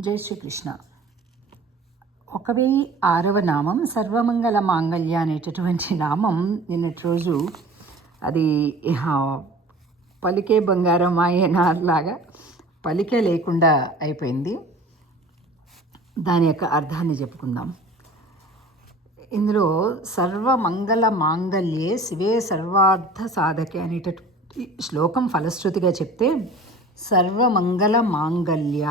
జై శ్రీకృష్ణ. ఒక వెయ్యి ఆరవ నామం సర్వమంగళ మాంగళ్య అనేటటువంటి నామం నిన్నటి రోజు అది పలికే బంగారం లాగా పలికే లేకుండా అయిపోయింది. దాని యొక్క అర్థాన్ని చెప్పుకుందాం. ఇందులో సర్వమంగళ మాంగళ్యే శివే సర్వార్థ సాధకే అనేటటువంటి శ్లోకం ఫలశ్రుతిగా చెప్తే సర్వమంగళ మాంగళ్య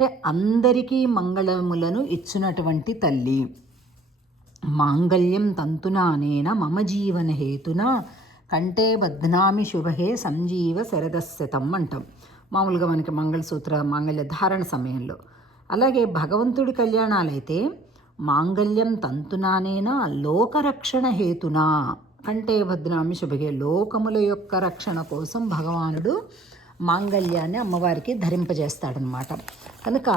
అంటే అందరికీ మంగళములను ఇచ్చినటువంటి తల్లి. మాంగళ్యం తంతునానేన మమ జీవన హేతున కంటే బద్నామి శుభహే సంజీవ శరదశతం అంటాం. మామూలుగా మనకి మంగళసూత్ర మాంగళ్య ధారణ సమయంలో. అలాగే భగవంతుడి కళ్యాణాలైతే మాంగళ్యం తంతునానేన లోకరక్షణ హేతునా కంటే భద్నామి శుభగే లోకముల యొక్క రక్షణ కోసం భగవానుడు మాంగళ్యాన్ని అమ్మవారికి ధరింపజేస్తాడనమాట కనుక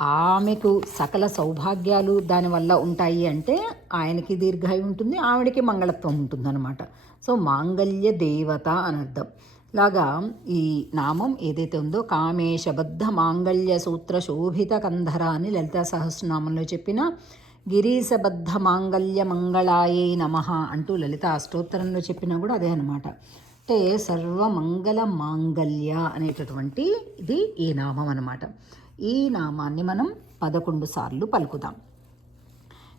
ఆమెకు సకల సౌభాగ్యాలు దానివల్ల ఉంటాయి అంటే ఆయనకి దీర్ఘాయు ఉంటుంది ఆవిడకి మంగళత్వం ఉంటుందన్నమాట. సో మాంగళ్య దేవత అని అర్థం. లాగా ఈ నామం ఏదైతే ఉందో కామేశబద్ధ మాంగళ్య సూత్ర శోభిత కంధర అని లలితా సహస్రనామంలో చెప్పిన గిరీశబద్ధ మాంగళ్య మంగళాయే నమ అంటూ లలిత అష్టోత్తరంలో చెప్పినా కూడా అదే అనమాట అంటే సర్వమంగళ మాంగళ్య అనేటటువంటి ఇది ఈ నామం అనమాట ఈ నామాన్ని మనం పదకొండు సార్లు పలుకుదాం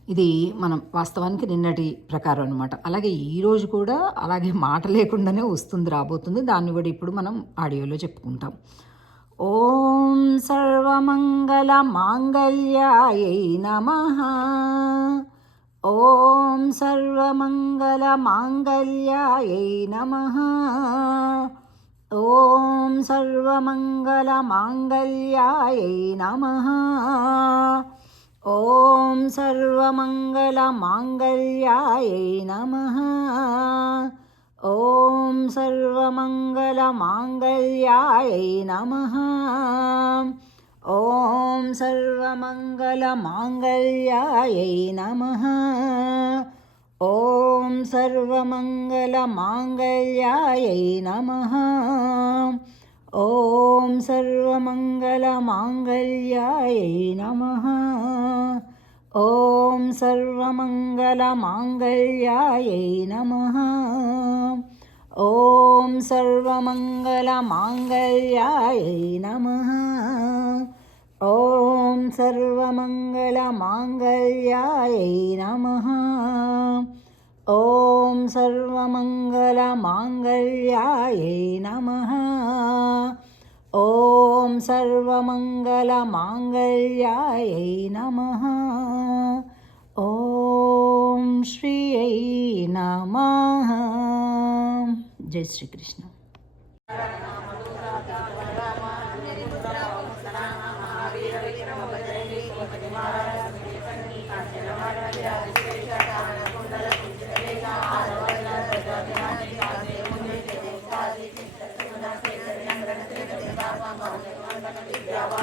ఇది మనం వాస్తవానికి నిన్నటి ప్రకారం అనమాట అలాగే ఈరోజు కూడా అలాగే మాట లేకుండానే వస్తుంది రాబోతుంది. దాన్ని కూడా ఇప్పుడు మనం ఆడియోలో చెప్పుకుంటాం. ఓం సర్వమంగళ మాంగళ్యాయ నమ. ॐ सर्वमङ्गलमाङ्गल्यायै नमः। ॐ सर्वमङ्गलमाङ्गल्यायै नमः। ॐ सर्वमङ्गलमाङ्गल्यायै नमः। ॐ सर्वमङ्गलमाङ्गल्यायै नमः। ॐ सर्वमङ्गलमाङ्गल्यायै नमः। ॐ सर्वमङ्गलमाङ्गल्यायै नमः। ॐ सर्वमङ्गलमाङ्गल्यायै नमः। ॐ सर्वमङ्गलमाङ्गल्यायै नमः ॐ सर्वमङ्गलमाङ्गल्यायै नमः। ॐ सर्वमङ्गलमाङ्गल्यायै नमः। ॐ सर्वमङ्गलमाङ्गल्यायै नमः। ॐ सर्वमङ्गलमाङ्गल्यायै नमः। ॐ श्रियै नमः జై శ్రీకృష్ణ. Yeah,